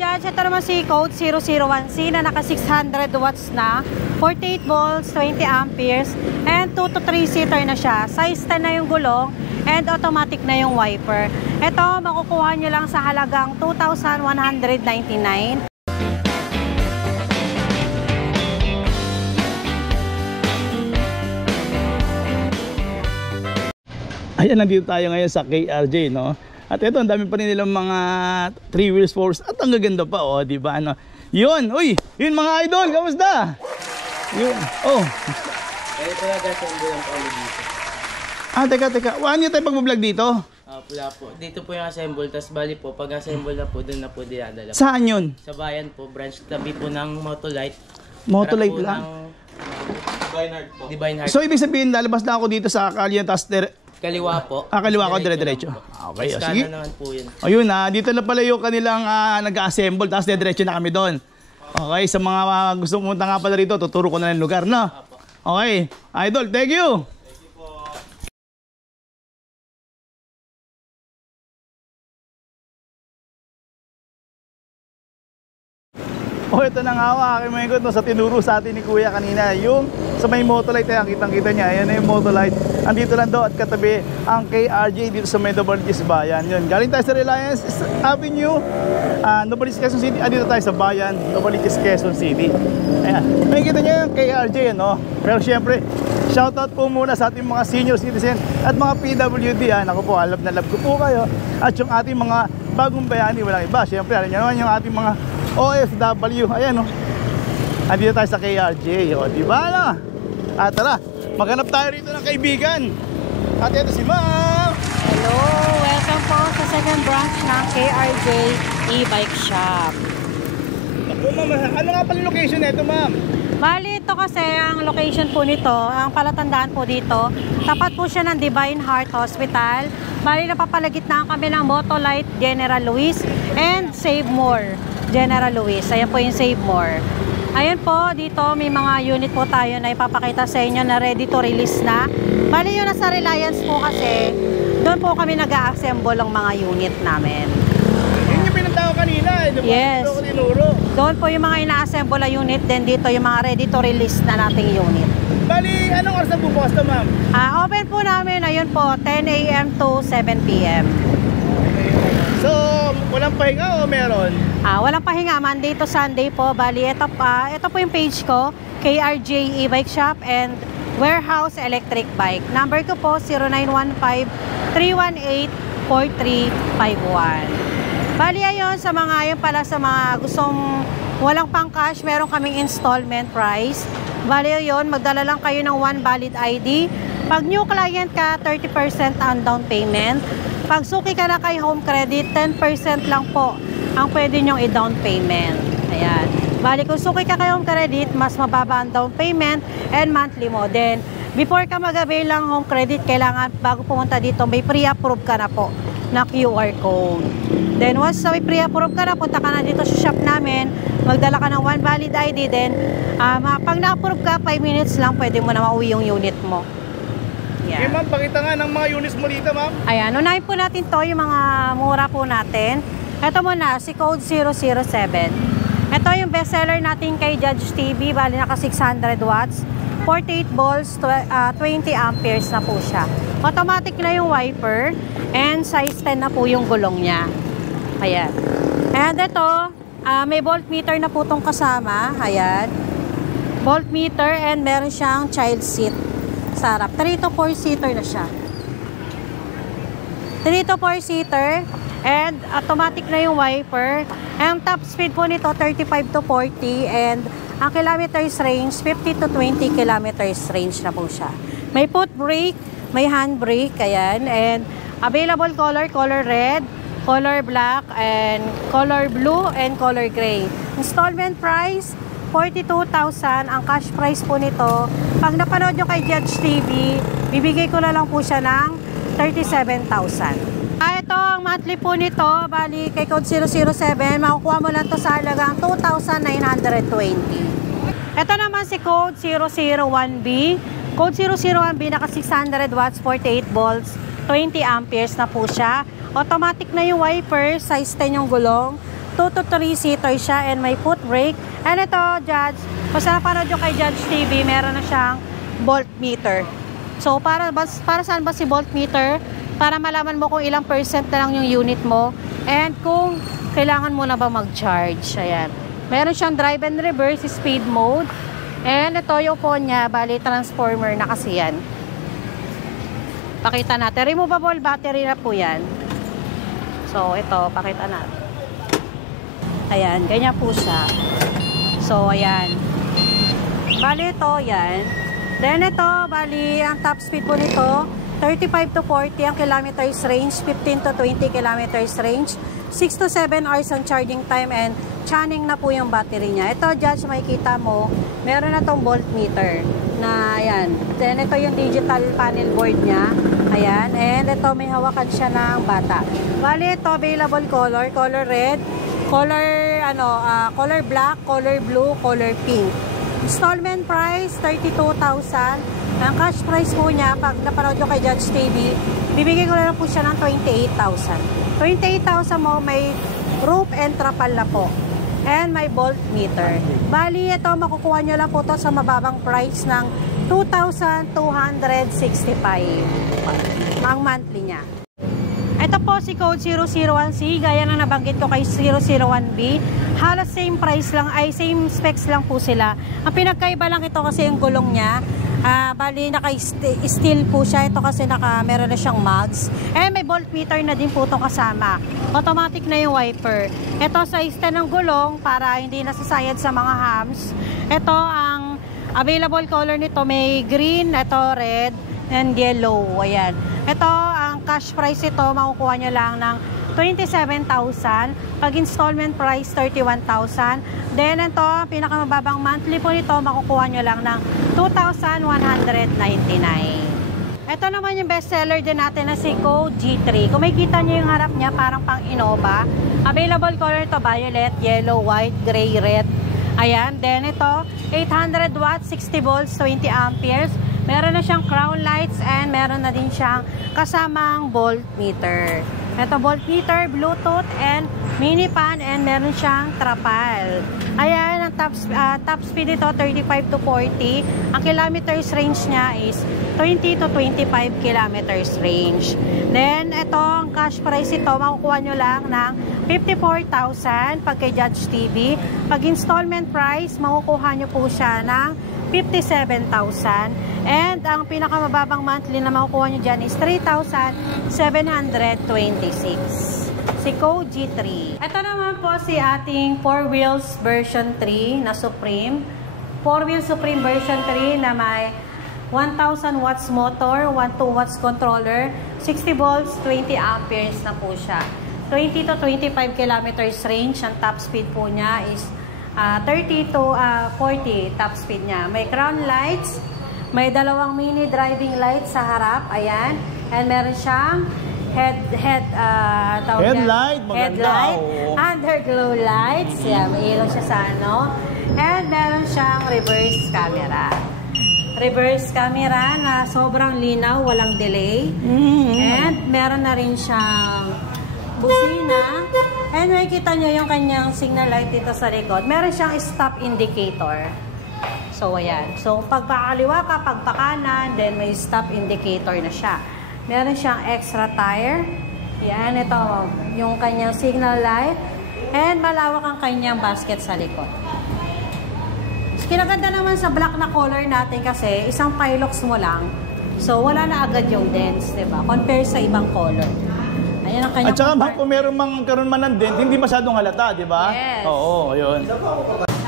Judge, ito naman si Code 001C na naka 600 watts na, 48 volts, 20 amperes, and 2 to 3 seater na siya. Size 10 na yung gulong, and automatic na yung wiper. Ito, makukuha nyo lang sa halagang 2,199. Ayan, nandito tayo ngayon sa KRJ, no? At ito, ang dami pa rin nilang mga 3 wheels, 4s, at ang gaganda pa, oh, di ba? Ano? Yun, uy, yun mga idol, kamusta? Yun, oh. Kaya pala assemble ang paulo dito. Ah, teka, ano tayo pag-vlog dito? Wala po. Dito po yung assemble, tas bali po, pag assemble na po, doon na po dinadala. Saan yun? Sa bayan po, branch tabi po ng Motolite. Motolite lang? Divine Heart po. Divine Heart. So, ibig sabihin, lalabas na ako dito sa Kalyan, tas Kaliwa po. Kaliwa ko, dire-diretso. Okay, sige. Naman po yun. Ayun na, dito na pala yung kanilang nag-assemble, tapos dire-diretso na kami doon. Okay, sa mga gusto pumunta nga pala rito, tuturo ko na ng lugar, no? Okay, idol, thank you! Oh, ito na nga ako, aking mga ikot, no, sa tinuro sa atin ni Kuya kanina, yung sa may Motolite, ayan, kitang-kita niya, ayan na yung Motolite. Andito lang daw at katabi ang KRJ dito sa may Novaliches Bayan. Yun, galing tayo sa Reliance Avenue, Novaliches, Quezon City. Andito tayo sa Bayan, Novaliches, Quezon City. Ayan, makikita niyo yung KRJ, no? Pero syempre, shoutout po muna sa ating mga senior citizen at mga PWD. Ako po, love na love ko po kayo. At yung ating mga bagong bayani, walang iba. Syempre, alam niyo naman yung ating mga OFW, ayan o. Andito tayo sa KRJ, o, di ba na? At tara, maghanap tayo rito ng kaibigan. At ito si Ma'am. Hello, welcome po sa second branch ng KRJ e-bike shop. Ako, Ma'am, ano nga pala location nito, Ma'am? Bali, ito kasi ang location po nito, ang palatandaan po dito, tapat po siya ng Divine Heart Hospital. Bali, napapalagitnaan kami ng Motolite General Luis and Save More General Luis. Ayan po yung Save More. Ayan po, dito may mga unit po tayo na ipapakita sa inyo na ready to release na. Bali, yun nasa Reliance po kasi, doon po kami nag-a-assemble ang mga unit namin. Yun yung pinunta ko kanina, yes. Dito ko tinuro. Doon po yung mga ina-assemble na unit, then dito yung mga ready to release na nating unit. Bali, anong oras na bubukas to, Ma'am? Open po namin, ayun po, 10 a.m. to 7 p.m. So, walang pahinga o meron? Walang pahinga, Monday to Sunday po. Bali, ito po yung page ko, KRJ e-bike shop and Warehouse Electric Bike. Number ko po, 0915-318-4351. Bali, ayun, sa mga gustong walang pang cash, meron kaming installment price. Bali, ayun, magdala lang kayo ng 1 valid ID. Pag new client ka, 30% on down payment. Pag suki ka na kay Home Credit, 10% lang po ang pwede nyong i-down payment. Ayan. Bali, kung suki ka kay Home Credit, mas mababa ang down payment and monthly mo. Then, before ka mag-avail ng Home Credit, kailangan bago pumunta dito, may pre-approve ka na po na QR code. Then, once may pre-approve ka na, punta ka na dito sa shop namin, magdala ka ng 1 valid ID, then, pag na-approve ka, 5 minutes lang, pwede mo na mauwi yung unit mo. Okay, Ma'am, pakita nga ng mga units mo dito, Ma'am. Ayan, unahin po natin to, yung mga mura po natin. Ito muna, si Code 007. Ito yung bestseller natin kay Judge TV, bali naka 600 watts, 48 volts, 20 amperes na po siya. Automatic na yung wiper, and size 10 na po yung gulong niya. Ayan. And ito, may voltmeter na po itong kasama. Ayan. Voltmeter, and meron siyang child seat. Sarap. 3 to 4 seater na siya. 3 to 4 seater and automatic na yung wiper. Ang top speed po nito 35 to 40 and ang kilometers range 50 to 20 kilometers range na po siya. May foot brake, may hand brake, ayan, and available color red, color black, and color blue, and color gray. Installment price 42,000 ang cash price po nito. Pag napanood nyo kay Judge TV, bibigay ko na lang po siya ng 37,000. Ito ang monthly po nito, bali kay Code 007, makukuha mo lang to sa halagang 2,920. Ito naman si Code 001B. Code 001B, naka 600 watts, 48 volts, 20 amperes na po siya. Automatic na yung wiper, size 10 yung gulong, 2 2 to 3 seater siya and may foot brake. And ito, Judge, kung saan napanood nyo kay Judge TV, meron na siyang voltmeter. So, para saan ba si voltmeter? Para malaman mo kung ilang percent na lang yung unit mo and kung kailangan mo na ba mag-charge. Ayan. Meron siyang drive and reverse, speed mode. And ito yung phone niya, bali transformer na kasi yan. Pakita natin. Removable battery na po yan. So, ito, pakita natin. Ayan, ganyan po siya. So, ayan. Bali ito, yan. Then ito, bali, ang top speed po nito, 35 to 40 ang kilometers range, 15 to 20 kilometers range, 6 to 7 hours ang charging time, and channing na po yung battery niya. Ito, Judge, makikita mo, meron na tong voltmeter na, ayan. Then ito yung digital panel board niya. Ayan, and ito may hawakan siya ng bata. Bali, ito available color red, color black, color blue, color pink. Installment price, 32,000. Ang cash price po niya, pag napanood nyo kay Judge TV, bibigay ko na lang po siya ng 28,000. 28,000 mo, may roof and trapal na po. And may voltmeter. Bali, ito, makukuha nyo lang po to sa mababang price ng 2,265 ang monthly niya. Ito po si code 001C, gaya ng nabanggit ko kay 001B. Halos same price lang, ay same specs lang po sila. Ang pinagkaiba lang ito kasi yung gulong niya. Bali, naka-steel po siya. Ito kasi meron na siyang mugs. Eh, may voltmeter na din po itong kasama. Automatic na yung wiper. Ito sa stand ng gulong para hindi nasasayad sa mga hams. Ito ang available color nito. May green, ito red, and yellow. Ayan. Ito, ang cash price ito, makukuha nyo lang ng 27,000. Pag installment price, 31,000. Then, ito, pinakamababang monthly po nito, makukuha nyo lang ng 2,199. Ito naman yung bestseller din natin na si Code G3. Kung makikita nyo yung harap niya, parang pang Innova. Available color ito, violet, yellow, white, gray, red. Ayan. Then, ito, 800 watts, 60 volts, 20 amperes. Meron na siyang crown lights and meron na din siyang kasamang voltmeter. Ito voltmeter, Bluetooth, and mini fan, and meron siyang trapal. Ayan, ang top speed ito, 35 to 40. Ang kilometers range niya is 20 to 25 kilometers range. Then, ito, ang cash price ito, makukuha nyo lang ng 54,000 pag kay Judge TV. Pag installment price, makukuha nyo po siya ng 57,000. And ang pinakamababang monthly na makukuha nyo dyan is 3,726. Si Code G3. Ito naman po si ating 4 wheels version 3 na Supreme. 4 wheels Supreme version 3 na may 1,000 watts motor, 12 watts controller, 60 volts, 20 amperes na po siya. 20 to 25 kilometers range. Ang top speed po niya is 30 to 40 top speed niya. May crown lights, may dalawang mini driving lights sa harap, ayan. And meron siyang headlight, underglow lights, yeah, may ilaw siya sa ano. And meron siyang reverse camera na sobrang linaw, walang delay. And meron na rin siyang busina. And makikita nyo yung kanyang signal light dito sa likod. Meron siyang stop indicator. So, ayan. So, pag pakaliwa ka, pag pakanan, then may stop indicator na siya. Meron siyang extra tire. Yan, ito. Yung kanyang signal light. And malawak ang kanyang basket sa likod. Kinaganda naman sa black na color natin kasi isang Pilox mo lang. So, wala na agad yung dents, diba? Compare sa ibang color. Ayan ang kanyang. At saka kung meron karoon man ng dent, hindi masyadong halata, di ba? Yes. Oo, yun.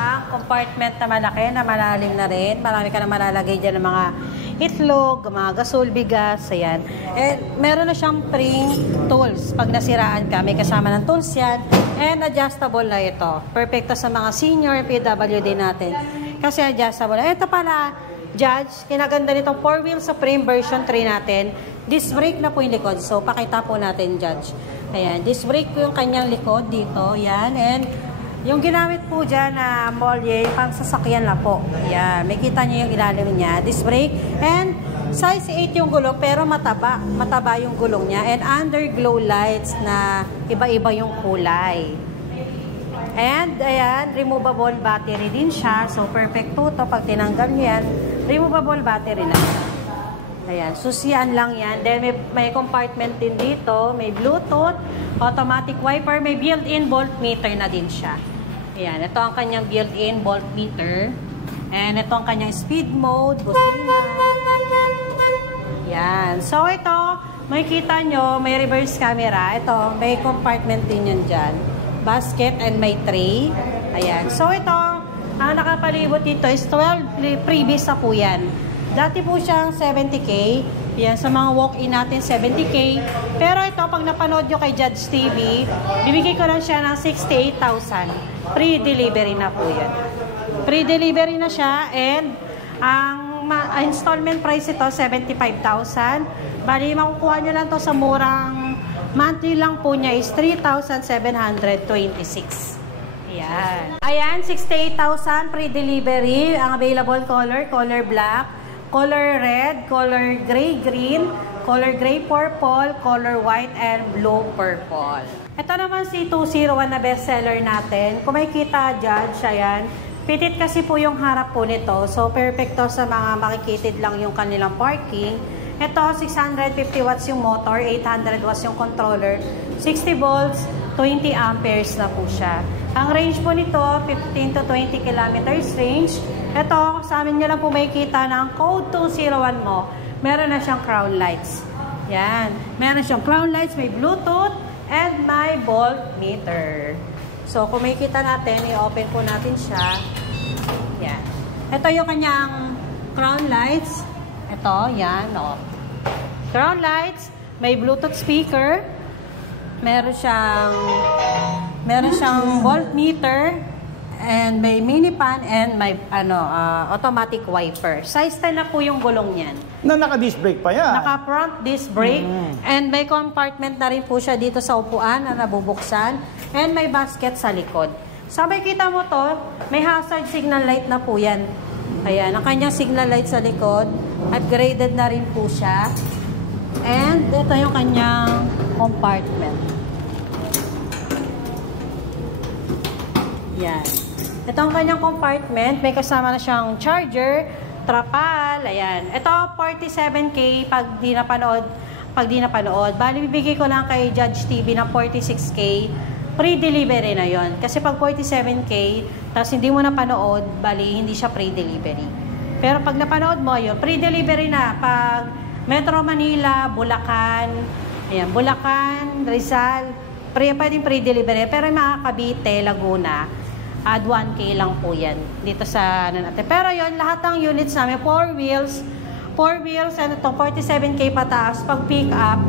Ang compartment na malaki, na malalim na rin. Marami ka na malalagay dyan ng mga itlog, mga gasol, bigas, ayan. And meron na siyang spring tools. Pag nasiraan ka, may kasama ng tools yan. And adjustable na ito. Perfecto sa mga senior PWD natin. Kasi adjustable. Ito pala, Judge, kinaganda nitong 4-wheel Supreme version 3 natin. Disc brake na po yung likod. So, pakita po natin, Judge. Ayan, disc brake po yung kanyang likod dito. Ayan, and yung ginamit po dyan na molye, pang sasakyan na po. Ayan, may kita nyo yung ilalim niya. Disc brake. And size 8 yung gulong, pero mataba. Mataba yung gulong niya. And underglow lights na iba-iba yung kulay. And, ayan, removable battery din siya. So, perfect po ito. Pag tinanggal nyo yan, removable battery na siya. Ayan, susian lang yan. Then, may compartment din dito. May Bluetooth, automatic wiper, may built-in voltmeter na din siya. Ayan, ito ang kanyang built-in voltmeter. And ito ang kanyang speed mode, busina. Ayan. So, ito, makikita nyo, may reverse camera. Ito, may compartment din yun dyan. Basket and may tray. Ayan. So, ito, ang nakapalibot dito is 12 previous na po yan. Dati po siyang 70K. Yan, sa mga walk-in natin, 70K. Pero ito, pag napanood nyo kay Judge TV, bibigay ko lang siya ng 68,000. Pre-delivery na po yan. Pre-delivery na siya and ang installment price ito, 75,000. Bali, makukuha nyo lang to sa murang monthly lang po niya is 3,726. Ayan. Ayan, 68,000 pre-delivery. Ang available color black, color red, color gray-green, color gray-purple, color white, and blue-purple. Ito naman si 201 na bestseller natin. Kung makikita, Judge, ayan. Pitit kasi po yung harap po nito. So, perfect to sa mga makikitid lang yung kanilang parking. Ito, 650 watts yung motor, 800 watts yung controller, 60 volts, 20 amperes na po siya. Ang range po nito, 15 to 20 kilometers range. Ito, sa amin nyo lang po makikita ng code 201 mo. Meron na siyang crown lights. Yan. Meron siyang crown lights, may Bluetooth, and may voltmeter. So, kung makikita natin, i-open po natin siya. Yan. Ito yung kanyang crown lights. Ito, yan, o. Crown lights, may Bluetooth speaker, meron siyang voltmeter, and may mini fan, and may automatic wiper. Size 10 na po yung gulong niyan. Na naka-disc brake pa yan. Naka-front disc brake, and may compartment na rin po siya dito sa upuan na nabubuksan, and may basket sa likod. Sabay kita mo to, may hazard signal light na po yan. Ayan, ang kanyang signal light sa likod, upgraded na rin po siya. And ito yung kanyang compartment. Yan. Ito ang kanyang compartment. May kasama na siyang charger, trapal, ayan. Ito, 47K pag di napanood. Bali, bibigay ko lang kay Judge TV ng 46K. Pre-delivery na yon. Kasi pag 47K, tapos hindi mo napanood, bali, hindi siya pre-delivery. Pero pag napanood mo yun, pre-delivery na. Pag Metro Manila, Bulacan, ayan, Bulacan, Rizal, pwedeng pre-delivery. Pero yung mga Cavite, Laguna, add 1K lang po yan dito sa natin. Pero yon, lahat ng units namin, 4 wheels, and ito, 47K pataas. Pag pick up,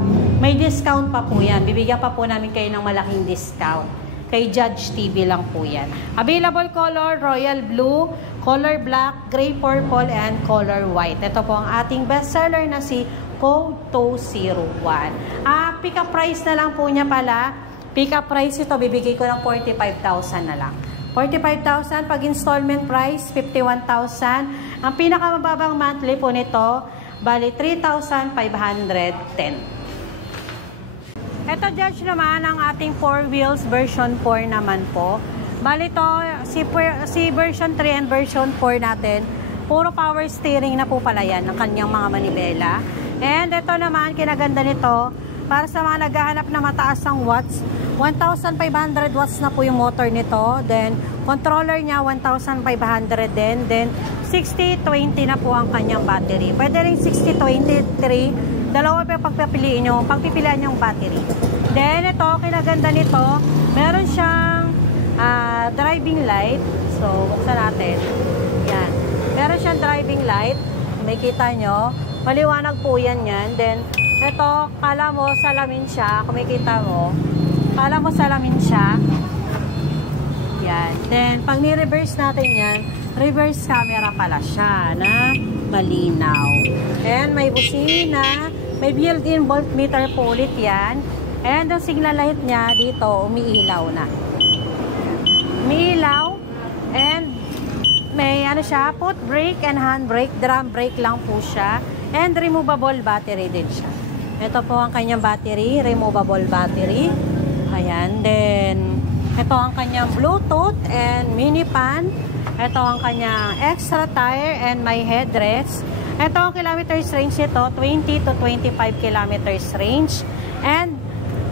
may discount pa po yan. Bibigyan pa po namin kayo ng malaking discount. Kay Judge TV lang po yan. Available color, royal blue, color black, gray purple, and color white. Ito po ang ating bestseller na si Code 201. Pick up price na lang po niya pala. Pick up price ito, bibigay ko ng 45,000 na lang. 45,000 pag installment price, 51,000. Ang pinakamababang monthly po nito, bali 3,510. Ito, Judge, naman ang ating 4 wheels version 4 naman po. Bali ito, si version 3 and version 4 natin, puro power steering na po pala yan ng kanyang mga manibela. And ito naman, kinaganda nito, para sa mga naghahanap na mataas ng watts, 1,500 watts na po yung motor nito. Then, controller niya, 1,500 din. Then, 60-20 na po ang kanyang battery. Pwede rin 60-23. Dalawa pa pagpipiliin yung battery. Then, ito, kinaganda nito, meron siyang driving light. So, buksan natin. Yan. Meron siyang driving light. May kita nyo. Maliwanag po yan. Then, ito, kala mo salamin siya. Kung may kita mo, kala mo salamin siya. Yan. Then, pag ni-reverse natin yan, reverse camera pala siya na malinaw. And may busina, may built-in voltmeter po ulit yan. And ang signal light niya dito, umiilaw na. Umiilaw. And may siya, foot brake and hand brake, drum brake lang po siya. And removable battery din siya. Ito po ang kanyang battery, removable battery. Ayan, then Ito ang kanyang Bluetooth and mini fan. Ito ang kanyang extra tire and my headrest. Ito ang kilometers range nito, 20 to 25 kilometers range. And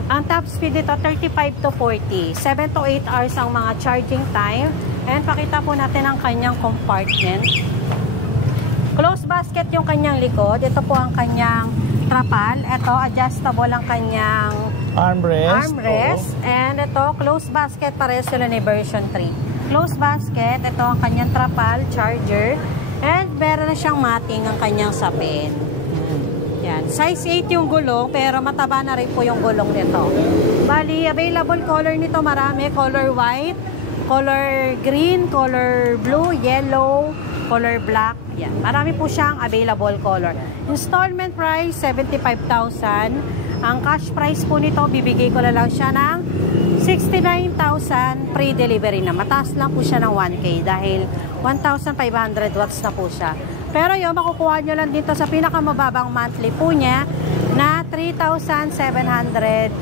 ang top speed nito, 35 to 40. 7 to 8 hours ang mga charging time. And pakita po natin ang kanyang compartment. Closed basket yung kanyang likod. Ito po ang kanyang trapal. Ito, adjustable ang kanyang armrest. And ito, closed basket, pares sila ni version 3. Closed basket, ito ang kanyang trapal, charger. And meron na siyang mating ang kanyang sapin. Yan. Size 8 yung gulong, pero mataba na rin po yung gulong nito. Bali, available color nito marami. Color white, color green, color blue, yellow, color black. Yan. Marami po siyang available color. Installment price, 75,000. Ang cash price po nito, bibigay ko na lang siya ng 69,000 pre-delivery na. Mataas lang po siya ng 1K dahil 1,500 watts na po siya. Pero yun, makukuha nyo lang dito sa pinakamababang monthly po niya na 3,726.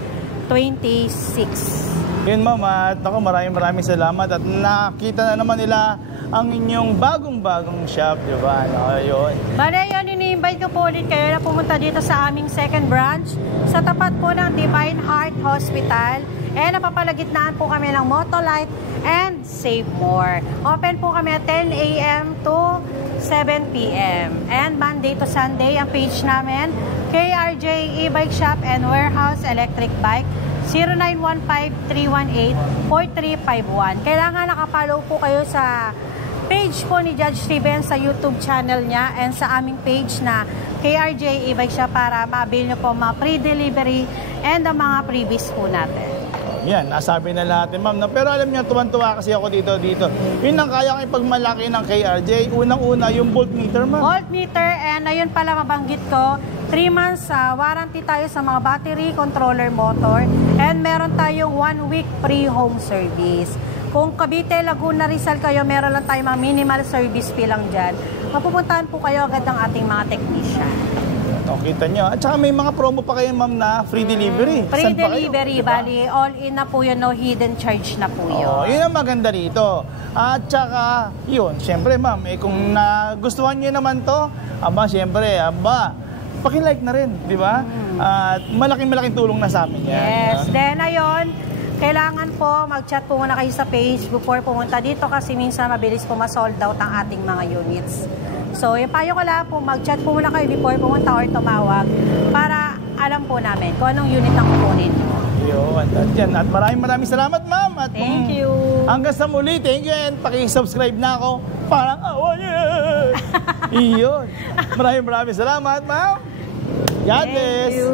Yun ma'am, at ako maraming salamat at nakita na naman nila ang inyong bagong shop, di ba? No, yun. Bale, yun, ini-invite ko po ulit kayo na pumunta dito sa aming second branch sa tapat po ng Divine Heart Hospital. Napapalagitnaan po kami ng Motolite and Save More. Open po kami at 10 a.m. to 7 p.m. And Monday to Sunday, ang page namin, KRJ E-Bike Shop and Warehouse Electric Bike, 0915-318-4351. Kailangan nakapollow po kayo sa page po ni Judge Steven sa YouTube channel niya and sa aming page na KRJ E-Bike Shop para ma-avail nyo po mga pre-delivery and ang mga freebies po natin. Yan, nasabi na lahat ma'am. Pero alam niyo, tuwan-tuwa kasi ako dito. Yun ang kaya ko ipagmalaki ng KRJ. Unang-una, yung voltmeter ma'am. Voltmeter, and ayun pala mabanggit ko, 3 months warranty tayo sa mga battery, controller, motor, and meron tayong 1 week free home service. Kung Cavite, Laguna, Rizal kayo, meron lang tayong mga minimal service fee lang dyan. Mapupuntahan po kayo agad ng ating mga technician. O, kita nyo. At saka may mga promo pa kayo ma'am na free delivery. Free Saan pa kayo? delivery, Diba? bali, all in na po yun, no hidden charge na po yun. Oh, yun ang maganda dito. At saka, yun, syempre ma'am, kung nagustuhan nyo naman to, syempre, paki-like na rin, di ba? At malaking tulong na sa amin yan. Yes, then ayun, kailangan po mag-chat po muna kayo sa page before pumunta dito kasi minsan mabilis po ma-sold out ang ating mga units. So, yung payo ko lang po, mag-chat po muna kayo before pumunta or tumawag para alam po namin kung anong unit ang kukunin. Yun, at yan. At maraming salamat ma'am. At Thank you. Hanggang sa muli, thank you and paki-subscribe na ako. Parang awan Iyon. Maraming salamat ma'am. God bless. Thank you.